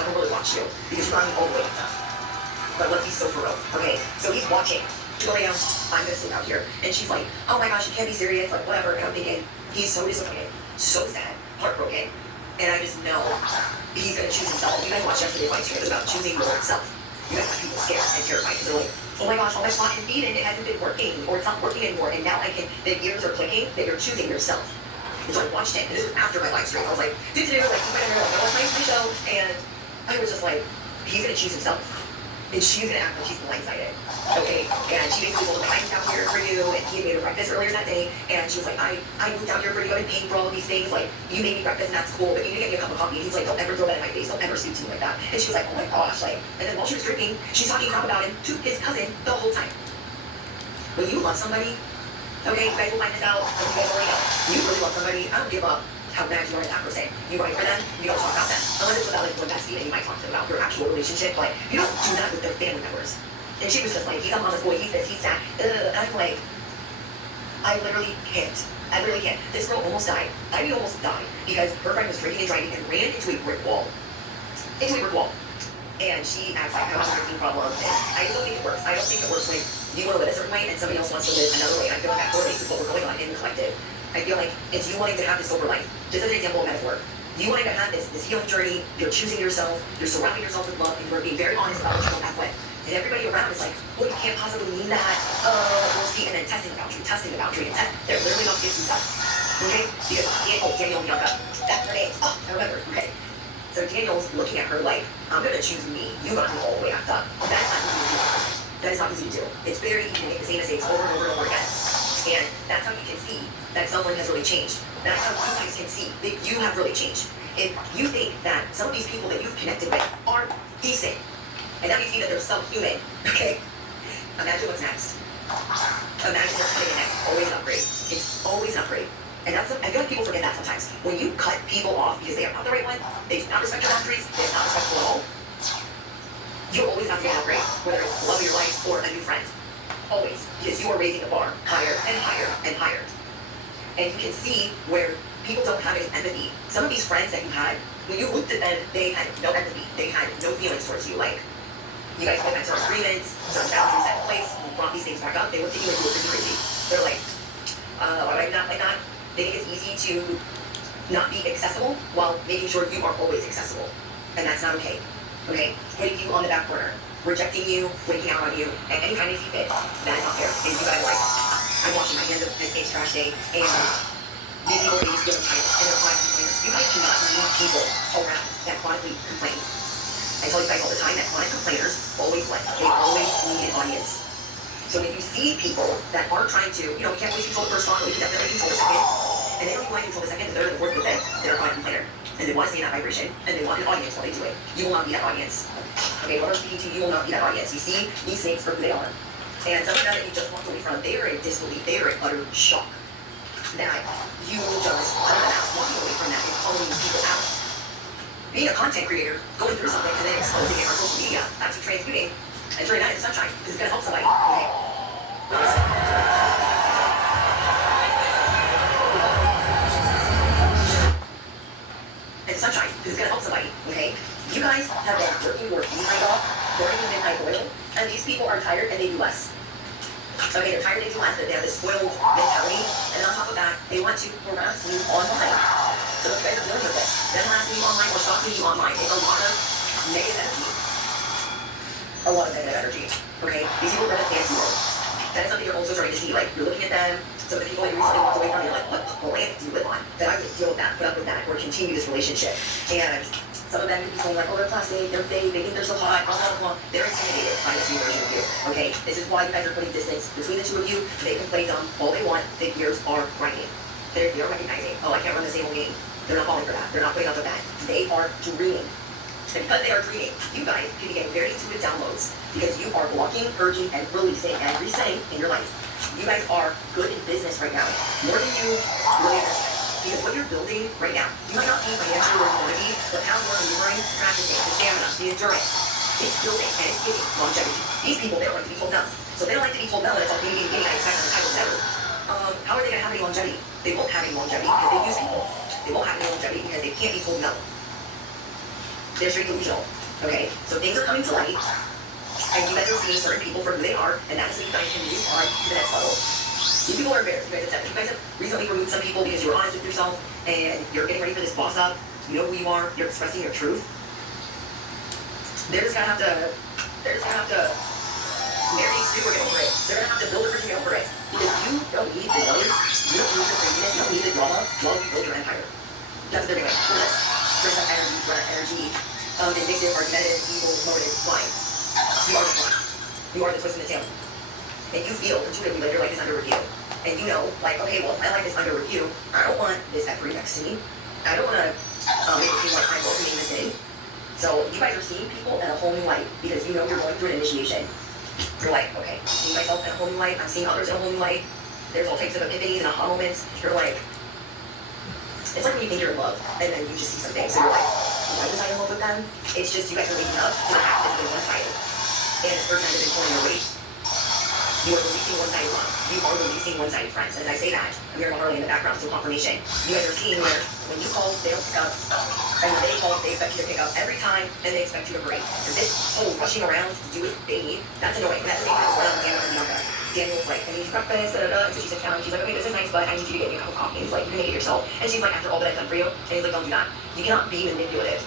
so I can really watch you because you're not all the way up top. But what he's so for real. Okay, so he's watching. 2 a.m. I'm gonna sleep out here, and she's like, "Oh my gosh, you can't be serious, like whatever." And I'm thinking, he's so disappointed, so sad, heartbroken, and I just know he's gonna choose himself. You guys watched yesterday's live stream. It was about choosing your own self. You guys got people scared and terrified because they're like, "Oh my gosh, all my plot and feed, and it hasn't been working, or it's not working anymore." And now the gears are clicking that you're choosing yourself. And so I watched it, and this was after my live stream. I was like, like, you better know, like, I was playing my show, and I was just like, he's gonna choose himself. And she's gonna act like she's blindsided. Okay? And she basically told him, I moved out here for you, and he made her breakfast earlier that day, and she was like, I moved out here for you, I've been paying for all of these things, like, you made me breakfast and that's cool, but you need to get me a cup of coffee. And he's like, don't ever throw that in my face, don't ever speak to me like that. And she was like, oh my gosh, like, and then while she was drinking, she's talking crap about him to his cousin the whole time. When you love somebody, okay, you guys will find this out, some of you guys already know. You really love somebody, I don't give up how bad you are in that person. You write for them, you don't talk about them. Unless it's without like one bestie and you might talk to them about your actual relationship, like you don't do that with their family members. And she was just like, he's a mama's boy, he's this, he's that. And I'm like, I literally can't. I really can't. This girl almost died. I mean almost died because her friend was drinking and driving and ran into a brick wall. Into a brick wall. And she acts like I have a drinking problem. And I just don't think it works. I don't think it works when you want to live a certain way and somebody else wants to live another way. And I feel like that correlates with what we're going on in the collective. I feel like it's you wanting to have this sober life. Just as an example of metaphor. You wanting to have this healing journey, you're choosing yourself, you're surrounding yourself with love, and you're being very honest about what you're going back with. And everybody around is like, well, you can't possibly mean that. We'll see. And then testing the boundary, and they're literally not supposed to do that. Okay? Because, Daniel and Bianca, that's her name. Oh, I remember. Okay. So Daniel's looking at her like, I'm going to choose me. You got me all the way up top. That is not easy to do. That is not easy to do. It's very easy to make the same mistakes over and over and over again. And that's how you can see that someone has really changed. That's how you guys can see that you have really changed. If you think that some of these people that you've connected with are decent, and now you see that they're subhuman, okay? Imagine what's next. Imagine what's coming in next. Always an upgrade. It's always an upgrade. And I feel like people forget that sometimes. When you cut people off because they are not the right one, they do not respect your boundaries, they are not respectful at all, you always have to get an upgrade, whether it's love of your life or a new friend. Always. Because you are raising the bar higher and higher and higher. And you can see where people don't have any empathy. Some of these friends that you had, when you looked at them, they had no empathy. They had no feelings towards you. Like, you guys had certain agreements, certain boundaries set in place, you brought these things back up, they looked at you like you were freaking crazy. They're like, why do I not like that? They think it's easy to not be accessible while making sure you are always accessible. And that's not okay. Okay? Putting you on the back corner, rejecting you, flaking out on you, at any time they see fit, that is not fair. And you guys are like, I'm washing my hands of this day's trash day, and these people, they just feel entitled, and they're chronic complainers. You guys do not need people around that chronically complain. I tell you guys all the time that chronic complainers always win. They always need an audience. So when you see people that aren't trying to, we can't always control the first thought, but we can definitely control the second, and they don't even want to control the second, the third, and the fourth, but then they're a chronic complainer. And they want to stay in that vibration, and they want an audience while they do it. You will not be that audience. Okay, what I'm speaking to, you will not be that audience. You see these snakes for who they are. And some of them that you just walked away from, they are in disbelief, they are in utter shock. That you just, walking away from that is calling these people out. Being a content creator, going through something and then exposing it on social media, that's you transmuting and turning that into sunshine, because it's going to help somebody. Okay? It's sunshine, because it's going to help somebody. Okay? You guys have been working your behind off, burning the midnight oil, and these people are tired and they do less. Okay, they're tired, they do less, but they have this spoiled mentality, and then on top of that, they want to harass you online. So if you guys are dealing with this, them harassing you online or stalking you online, it's a lot of negative energy. A lot of negative energy. Okay? These people live in a fantasy world. That is something you're also starting to see. Like, you're looking at them, some of the people you recently walked away from, you're like, what planet do you live on? That I would deal with that, put up with that, or continue this relationship. And some of them could be saying like, oh, they're plastic, they're fake, they think they're so hot, blah, blah, blah. They're intimidated by this new version of you, okay? This is why you guys are putting distance between the two of you. They can play dumb all they want. The gears are grinding. They're recognizing, oh, I can't run the same old game. They're not falling for that. They're not putting up with that. They are dreaming. And because they are dreaming, you guys can be getting very intuitive downloads because you are blocking, purging, and releasing and resetting in your life. You guys are good in business right now, more than you really understand. Because what you're building right now, you might not be financially where you want to be, but how you're maneuvering, practicing, the stamina, the endurance, it's building and it's giving longevity. These people, they don't like to be told no. So they don't like to be told no, and it's all getting, I expect on the title level. How are they going to have any longevity? They won't have any longevity because they use people. They won't have any longevity because they can't be told no. They're straight delusional. Okay? So things are coming to light, and you guys are seeing certain people for who they are, and that is so you guys can move on to the next level. These people are embarrassed. You guys have recently removed some people because you were honest with yourself, and you're getting ready for this boss up. You know who you are. You're expressing your truth. They're just gonna have to marry, sleep, or get over it. They're gonna have to build a bridge and get over it. Because you don't need the noise, you don't need the craziness, you don't need the drama while you build your empire. That's what they're doing. For this. Bring that energy, vindictive, argumentative, evil, motive, blind. You are the blind. You are the twist in the tail. And you feel intuitively like your life is under review. And you know, like, okay, well, my life is under review. I don't want this effery next to me. I don't want to make it seem like I'm welcoming this in. So you guys are seeing people in a whole new light because you know you're going through an initiation. You're like, okay, I'm seeing myself in a whole new light. I'm seeing others in a whole new light. There's all types of epiphanies and aha moments. You're like, it's like when you think you're in love and then you just see something. So you're like, why was I in love with them? It's just you guys are waking up to the fact that it's been one-sided. And this person has been pulling your weight. You are releasing one-sided love. You are releasing one-sided friends. And as I say that, I'm hearing Harley in the background, so confirmation. You guys are seeing where when you call, they don't pick up. And when they call, they expect you to pick up every time, and they expect you to break. And this whole rushing around to do what they need, that's annoying. That's the same thing as when Daniel and Bianca. Daniel's like, I need you breakfast, da-da-da. And so she sits down, and she's like, okay, this is nice, but I need you to get me a cup of coffee. He's like, you're gonna get yourself. And she's like, after all that I've done for you. And he's like, don't do that. You cannot be manipulative.